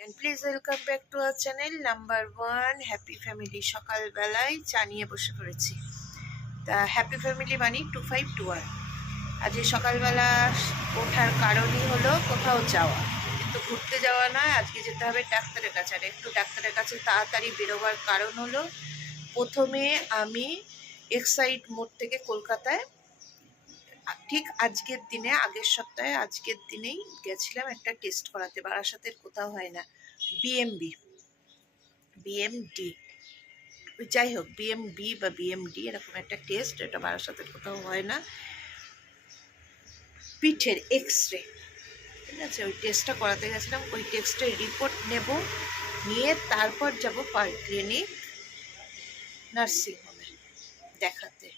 And please welcome back to our channel number 1 happy family. সকালবেলায় চা নিয়ে বসে পড়েছি। তা হ্যাপি ফ্যামিলি মানে 2521। আজকে সকালবেলা ওঠার কারণই হলো কোথাও যাওয়া, কিন্তু ঘুরতে যাওয়া নয়, আজকে যেতে হবে ডাক্তারের কাছে। আর একটু ডাক্তারের কাছে তাড়াতাড়ি বেরোবার কারণ হলো, প্রথমে আমি এক্সাইড মোড় থেকে কলকাতায় ঠিক আজকের দিনে, আগের সপ্তাহে আজকের দিনেই গেছিলাম একটা টেস্ট করাতে। বারাসাতের কোথাও হয় না, বিএমডি, যাই হোক বিএমবি বা বিএমডি এরকম একটা টেস্ট, এটা বারাসাতের কোথাও হয় না। পিঠের এক্স-রে, ঠিক আছে, ওই টেস্টটা করাতে গেছিলাম। ওই টেস্টের রিপোর্ট নেব, নিয়ে তারপর যাব পার্ক ক্লিনিক নার্সিংহোমে দেখাতে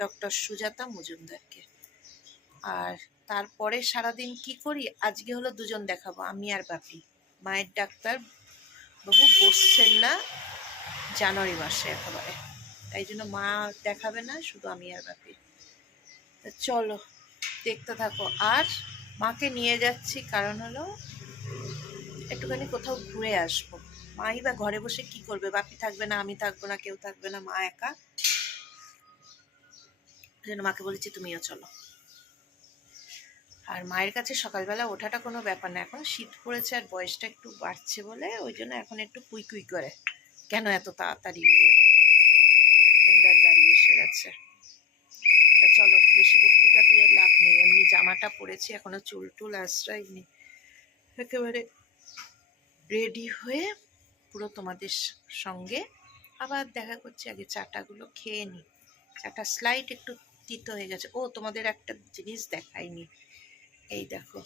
ডক্টর সুজাতা মজুমদারকে। আর তারপরে সারাদিন কি করি, আজকে হলো দুজন দেখাবো, আমি আর বাপি। মায়ের ডাক্তার বাবু বসছেন না জানুয়ারি মাসে একেবারে, তাই জন্য মা দেখাবে না, শুধু আমি আর বাপি। চলো দেখতে থাকো। আর মাকে নিয়ে যাচ্ছি কারণ হলো একটুখানি কোথাও ঘুরে আসবো। মাই বা ঘরে বসে কি করবে, বাপি থাকবে না, আমি থাকবো না, কেউ থাকবে না, মা একা। যেন মাকে বলেছি তুমিও চলো। আর মায়ের কাছে সকালবেলা ওঠাটা কোনো ব্যাপার না, এখন শীত পড়েছে আর বয়সটা একটু বাড়ছে বলে ওই জন্য এখন একটু কুই করে। কেন এত তাড়াতাড়ি গাড়ি এসে গেছে। তা চলো, বেশি বক্তৃতা দিয়ে লাভ নেই। এমনি জামাটা পরেছি, এখনো চুল টুল আশ্রয়নি, একেবারে রেডি হয়ে পুরো তোমাদের সঙ্গে আবার দেখা করছি। আগে চাটাগুলো খেয়ে নিই। চাটা স্লাইড একটু তিতো হয়ে গেছে। ও, তোমাদের একটা জিনিস দেখাইনি, এই দেখো,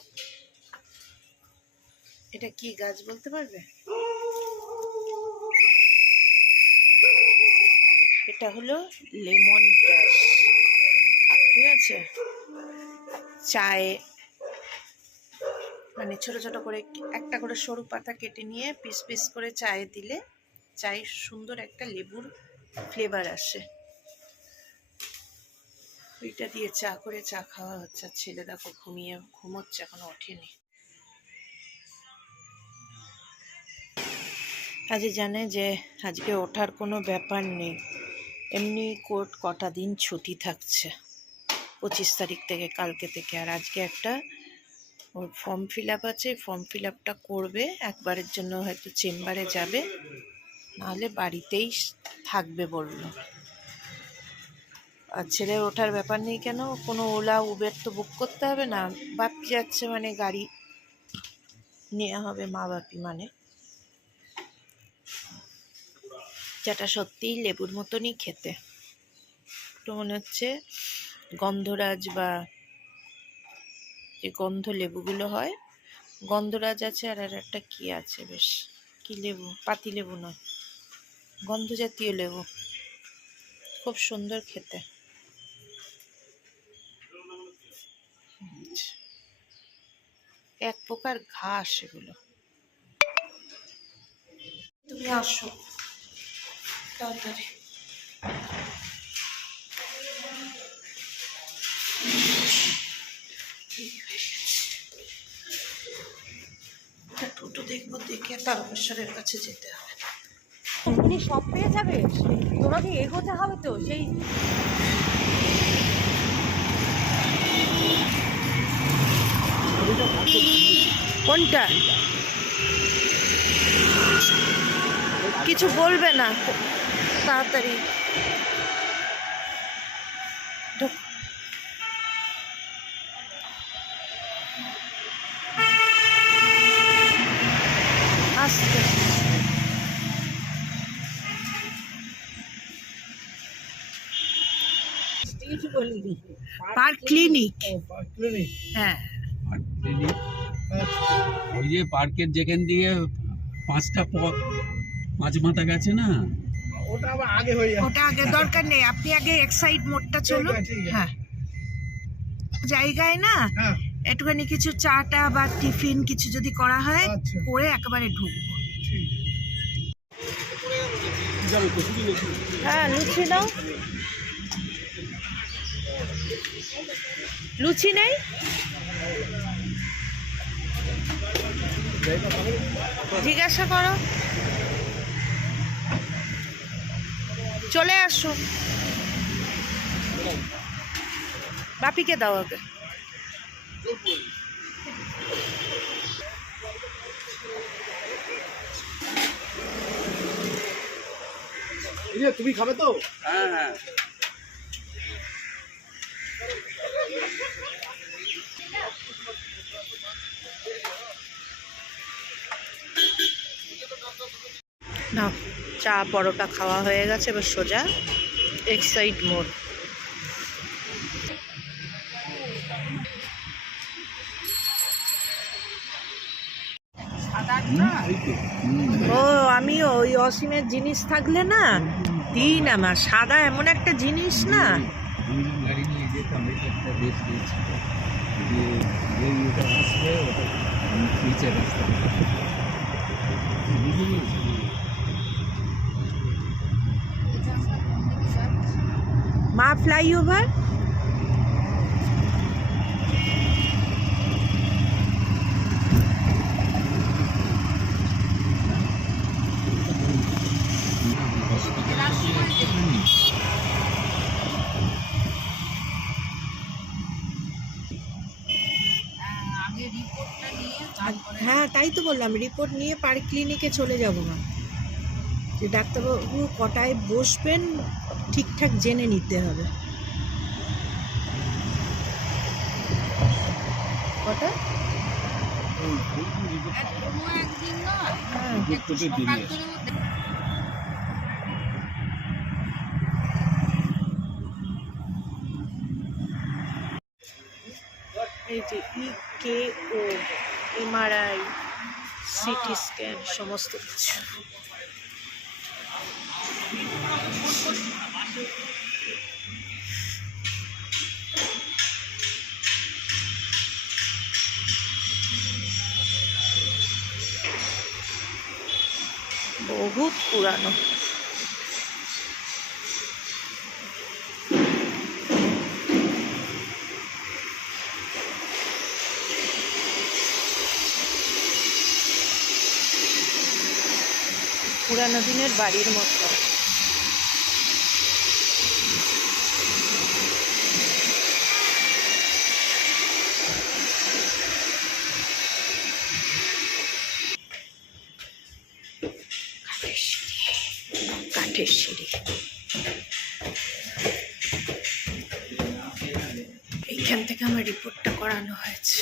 এটা কি গাছ বলতে পারবে? এটা হলো লেমন গ্রাস, ঠিক আছে। চায়ে মানে ছোট ছোট করে একটা করে সরু পাতা কেটে নিয়ে পিস পিস করে চায়ে দিলে চায়ে সুন্দর একটা লেবুর ফ্লেভার আসে। ওইটা দিয়ে চা করে চা খাওয়া হচ্ছে। ছেলে দেখো ঘুমোচ্ছে, এখনো ওঠেনি। আজকে জানে যে আজকে ওঠার কোনো ব্যাপার নেই, এমনি কোর্ট কটা দিন ছুটি থাকছে 25 তারিখ থেকে, কালকে থেকে। আর আজকে একটা ওর ফর্ম ফিল আপ আছে, ফর্ম ফিল আপটা করবে, একবারের জন্য হয়তো চেম্বারে যাবে, নাহলে বাড়িতেই থাকবে বলল। আর ছেলের ওঠার ব্যাপার নেই কেন, কোনো ওলা উবের তো বুক করতে হবে না, বাপি যাচ্ছে মানে গাড়ি নেওয়া হবে, মা বাপি মানে। যেটা সত্যিই লেবুর মতনই খেতে, তো মনে হচ্ছে গন্ধরাজ বা যে গন্ধ লেবুগুলো হয়, গন্ধরাজ আছে, আর একটা কি আছে বেশ, কি লেবু, পাতি লেবু নয়, গন্ধ জাতীয় লেবু, খুব সুন্দর খেতে। এক প্রকার ঘাস এগুলো। তুমি আসো তাড়াতাড়ি। টোটো দেখবো, দেখে তারকেশ্বরের কাছে যেতে হবে। তুমি সব পেয়ে যাবে, তোমাকে এগোতে হবে তো। সেই কোনটা কিছু বলবে না, তাড়াতাড়ি আসতে। পার্ক ক্লিনিক, হ্যাঁ, ওই যে পার্কের যেখান দিয়ে 5টা মাছ মাথা গেছে না, ওটা আবার আগে হয়ে যাবে। ওটা আগে দরকার নেই, আপনি আগে এক্সাইড মোডটা চলুন। হ্যাঁ, জায়গায় না একটুখানি কিছু চাটা বা টিফিন কিছু যদি করা হয়, করে একেবারে ঢুকবো। হ্যাঁ, লুচি দাও, লুচি নেই। জিজ্ঞাসা করো, চলে আসুন। বাপিকে দাও আগে। তুমি খাবে তো? হ্যাঁ হ্যাঁ। না, চা পরোটা খাওয়া হয়ে গেছে, এবার সোজা এক্সাইড মোড়। ও আমি ওই অসীমের জিনিস থাকলে না দিন আমার সাদা এমন একটা জিনিস না। গাড়ি নিয়ে যেতাম, এটা একটা বেশ দিয়েছিল যে ওটা আসবে, ওটা নিচে রাস্তা মা ফ্লাইওভার। হ্যাঁ তাই তো বললাম, রিপোর্ট নিয়ে পার্ক ক্লিনিকে চলে যাবো মা। যে ডাক্তারবাবু কটায় বসবেন ঠিকঠাক জেনে নিতে হবে। কটা? এই যে EKO, MRI, সিটি স্ক্যান সমস্ত কিছু। বহুত পুরানো। পুরানো দিনের বাড়ির মতো। কাঠের সিঁড়ি। এইখান থেকে আমার রিপোর্টটা করানো হয়েছে।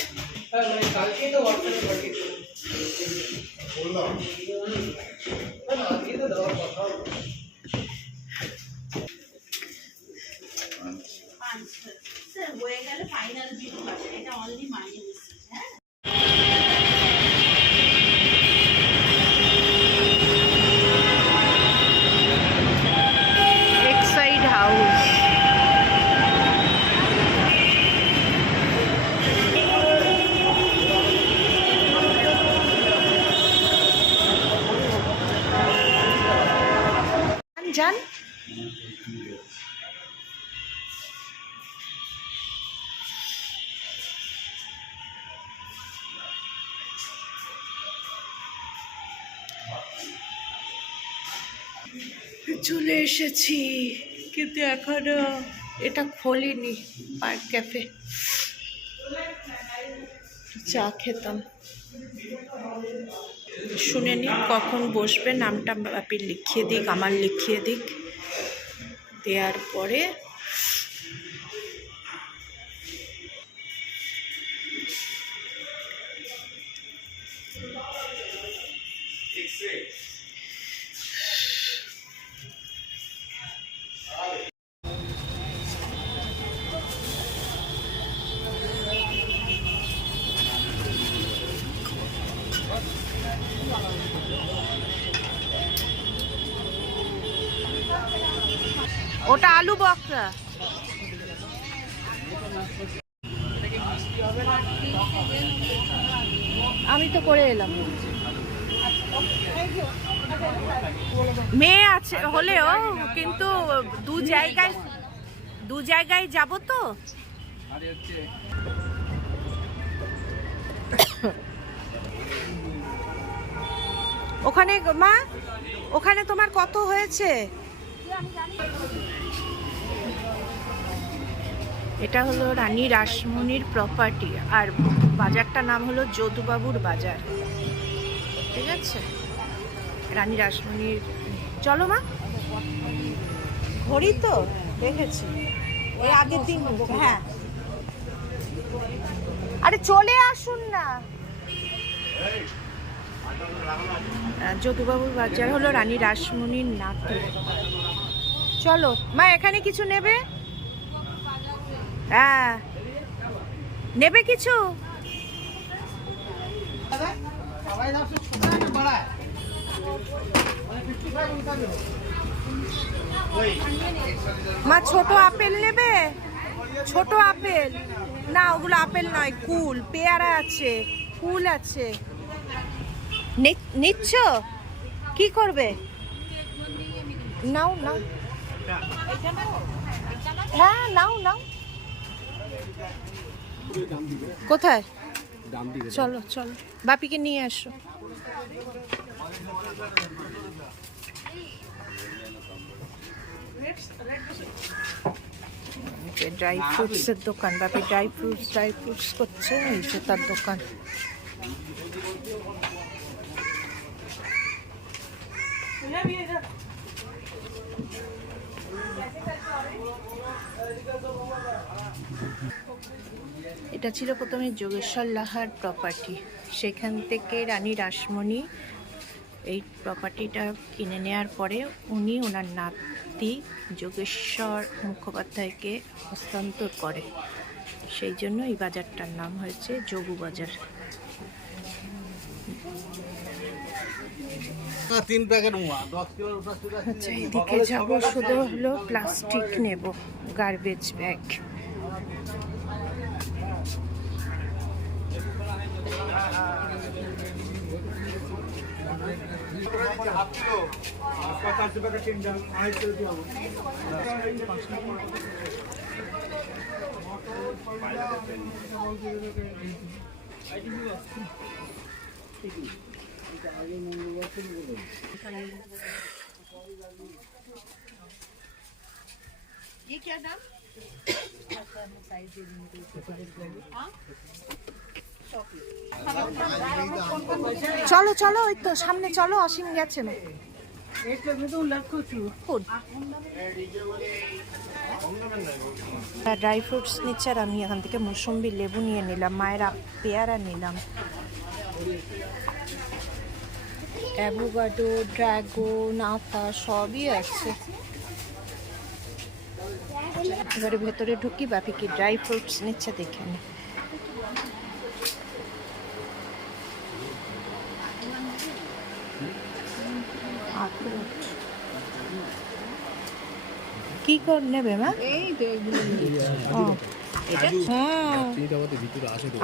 Exide house. যান চলে এসেছি, কিন্তু এখনো এটা খোলেনি পার্ক ক্যাফে। চা খেতাম, শুনে নি কখন বসবে, নামটা বাপি লিখিয়ে দিক, আমার লিখিয়ে দিক, দেওয়ার পরে ওটা আলু বকরা। আমি তো করে এলাম, মেয়ে আছে হলেও কিন্তু দু জায়গায় যাব তো। ওখানে মা, ওখানে তোমার কত হয়েছে? এটা হলো রানী রাসমণির প্রপার্টি, আর বাজারটার নাম হলো যদুবাবুর বাজার। ঠিক আছে, রানী রাসমণির। চলো মা, ঘড়ি তো দেখেছি ওই আগের দিন। হ্যাঁ, আরে চলে আসুন না। যদুবাবুর বাজার হলো রানী রাসমণির নাতি। চলো মা, এখানে কিছু নেবে? হ্যাঁ, নেবে কিছু? মা ছোট আপেল নেবে? ছোট আপেল না, ওগুলো আপেল নয়, কুল। পেয়ারা আছে, কুল আছে। নিচ্ছ? কি করবে? নাও নাও, হ্যাঁ নাও নাও। কোথায়? চলো চলো, বাপিকে নিয়ে আসো। ড্রাই ফ্রুটসের দোকান, বাপি ড্রাই ফ্রুটস করছে, এই যে তার দোকান। এটা ছিল প্রথমে যোগেশ্বর লাহার প্রপার্টি, সেখান থেকে রানী রাসমণি এই প্রপার্টিটা কিনে নেওয়ার পরে উনি ওনার নাতি যোগেশ্বর মুখোপাধ্যায়কে হস্তান্তর করে, সেই জন্য এই বাজারটার নাম হয়েছে যোগু বাজার। 3 প্যাকেট মোয়া 10 কিলো। আচ্ছা, এদিকে যাবো, শুধু হলো প্লাস্টিক নেব, গার্বেজ ব্যাগ। ये क्या नाम? চলো চলো, ওই তো সামনে চলো, অসীম গেছে। ড্রাই ফ্রুটস নিচ্ছে, আর আমি এখান থেকে মৌসুম্বি, লেবু নিয়ে নিলাম, মায়ের পেয়ারা নিলাম, অ্যাভোকাডো, ড্রাগন, আতা সবই আছে। এবারে ভেতরে ঢুকি, বাপি কি ড্রাই ফ্রুটস নিচ্ছে দেখে নি। কি কর নেবে মা?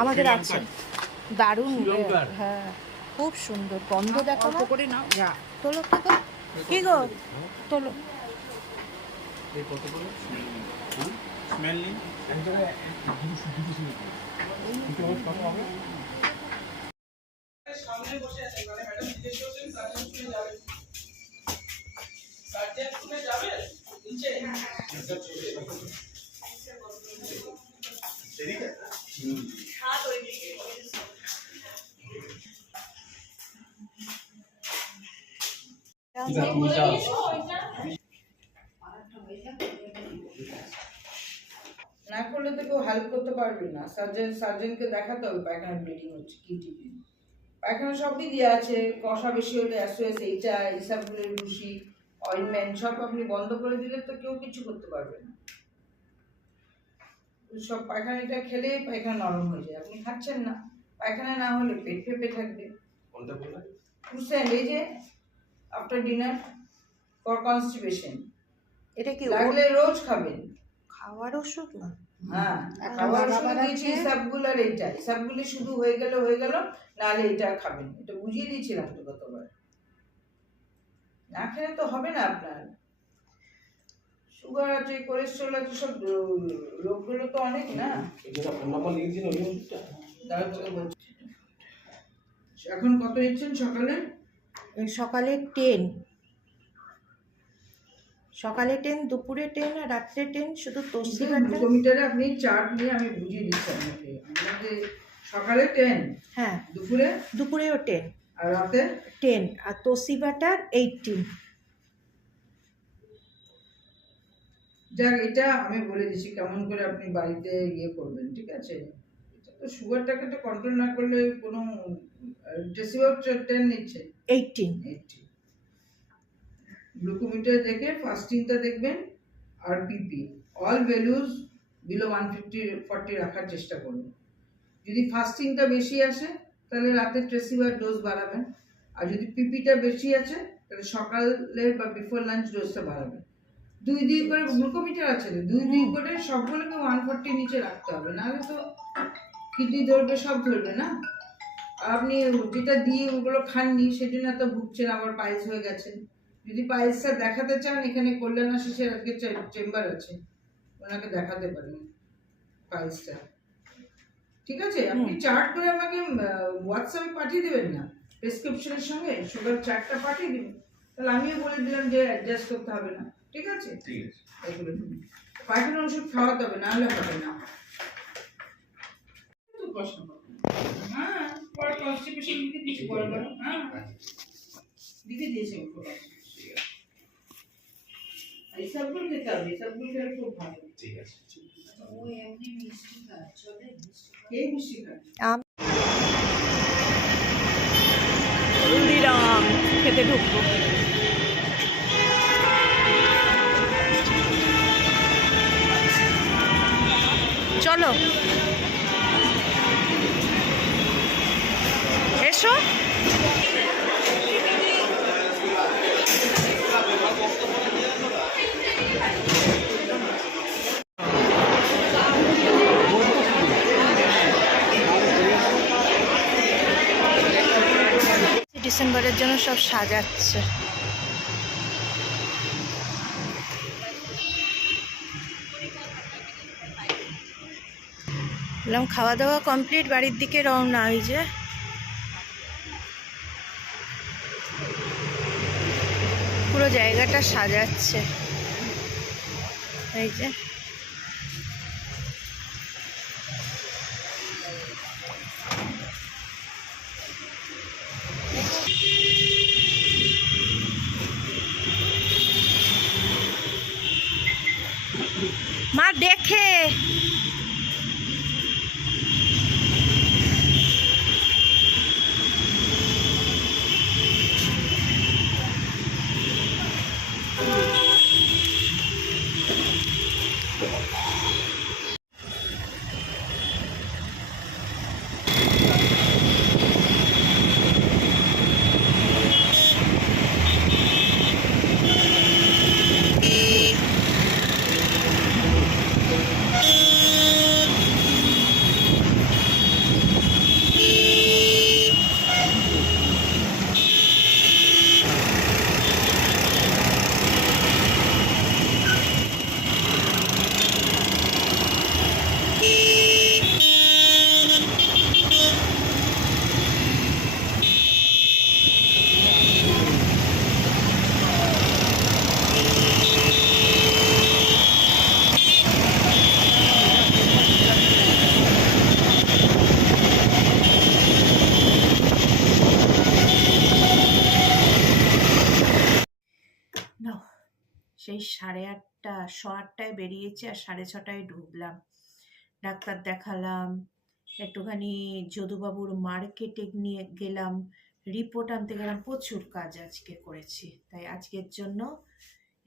আমাদের আছে, দারুণ, হ্যাঁ খুব সুন্দর গন্ধ। দেখো করে নাও, তোলো তো, কি গো তোলো। না করলে তো কেউ হেল্প করতে পারবে না। সার্জনকে দেখাতে হবে পায়খানা ব্লিডিং হচ্ছে কি টিপি। পায়খানা সবই দেওয়া আছে, কষা বেশি হলে SOS, এইটা ইসাবগুলের ভুসি, অয়েনমেন্ট সব আপনি বন্ধ করে দিলে তো কেউ কিছু করতে পারবে না। সব পায়খানাটা খেলে পায়খানা নরম হয়ে যায়, আপনি খাচ্ছেন না, পায়খানা না হলে পেট ফেপে থাকবে। বুঝছেন? এই যে আফটার ডিনার ফর কনস্টিপেশন, এটা কি লাগলে রোজ খাবেন। খাওয়ার ওষুধ না? হ্যাঁ, খাবার ওষুধ দিয়েছি সবগুলোর, এইটা সবগুলি শুধু হয়ে গেল, নাহলে এটা খাবেন, এটা বুঝিয়ে দিয়েছিলাম তো গতবার। না খেলে তো হবে না আপনার। সুগার আছে, কোলেস্ট্রল আছে, সব রোগগুলো তো অনেক না। এখন কত ইচ্ছেন সকালে? সকালে 10, সকালে 10, দুপুরে 10 আর রাত্রে 10, শুধু তোষি বাটা। গ্লুকোমিটারে আপনি চার্ট নিয়ে আমি বুঝিয়ে দিচ্ছি আপনাকে। আমাদের সকালে 10, হ্যাঁ, দুপুরেও 10 আর রাতে 10, আর তোষি বাটার 18। যাক, এটা আমি বলে দিচ্ছি কেমন করে আপনি বাড়িতে ইয়ে করবেন, ঠিক আছে? এটা তো সুগারটাকে তো কন্ট্রোল না করলে কোনো ডেসিবেল 10 নিচ্ছে 18। গ্লুকোমিটার দেখে ফাস্টিংটা দেখবেন আর পিপি অল ভ্যালুজ বিলো 150-40 রাখার চেষ্টা করুন। যদি ফাস্টিংটা বেশি আসে তাহলে রাতে ট্রেসিভার ডোজ বাড়াবেন, আর যদি পিপিটা বেশি আছে তাহলে সকালে বা বিফোর লাঞ্চ ডোজটা বাড়াবেন। 2 করে গ্লুকোমিটার আছে, 2 করে সবগুলোকে 140 নিচে রাখতে হবে, নাহলে তো কিডনি ধরবে, সব ধরবে না। আর আপনি যেটা দিয়ে ওগুলো খাননি সেজন্য এত ভুগছেন, আবার পাইলস হয়ে গেছেন। যদি পাইলসটা দেখাতে চান, এখানে কল্যাণ আশিসের আজকে চেম্বার আছে, ওনাকে দেখাতে পারেন পাইলসটা, ঠিক আছে? আপনি চার্ট করে আমাকে হোয়াটসঅ্যাপে পাঠিয়ে দেবেন না, প্রেসক্রিপশনের সঙ্গে সুগার চার্টটা পাঠিয়ে দিবেন, তাহলে আমিও বলে দিলাম যে অ্যাডজাস্ট করতে হবে না, ঠিক আছে? এগুলো পায়খানা ওষুধ খাওয়াতে হবে, না হলে হবে না। তো প্রশ্ন করবেন। হ্যাঁ, পর কনস্টিপেশন লিখে দিয়েছি, বড় বড়, হ্যাঁ লিখে দিয়েছি ওগুলো। এইসবগুলো খেতে হবে, এইসবগুলো খেলে খুব ভালো। ঠিক আছে। ও এমনি মিষ্টি খায়, চলে কে মিষ্টি খায়? হলদিরাম খেতে ঢুকবো। চলো এসো। ডিসেম্বরের জন্য সব সাজাচ্ছে। বললাম খাওয়া দাওয়া কমপ্লিট, বাড়ির দিকে রওনা। ওই যে পুরো জায়গাটা সাজাচ্ছে, এই যে মা দেখে। সেই 8:30, 8:15 বেরিয়েছি আর 6:30 ঢুকলাম। ডাক্তার দেখালাম, একটুখানি যদুবাবুর মার্কেটে নিয়ে গেলাম, রিপোর্ট আনতে গেলাম। প্রচুর কাজ আজকে করেছি, তাই আজকের জন্য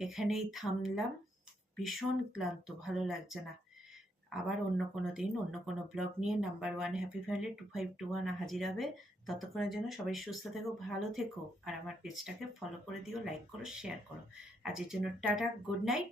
এখানেই থামলাম। ভীষণ ক্লান্ত, ভালো লাগছে না। আবার অন্য কোনো দিন অন্য কোনো ব্লগ নিয়ে নাম্বার 1 হ্যাপি ফ্যামিলি 2521 হাজির হবে। ততক্ষণের জন্য সবাই সুস্থ থেকো, ভালো থেকো, আর আমার পেজটাকে ফলো করে দিও, লাইক করো, শেয়ার করো। আজকের জন্য টাটা, গুড নাইট।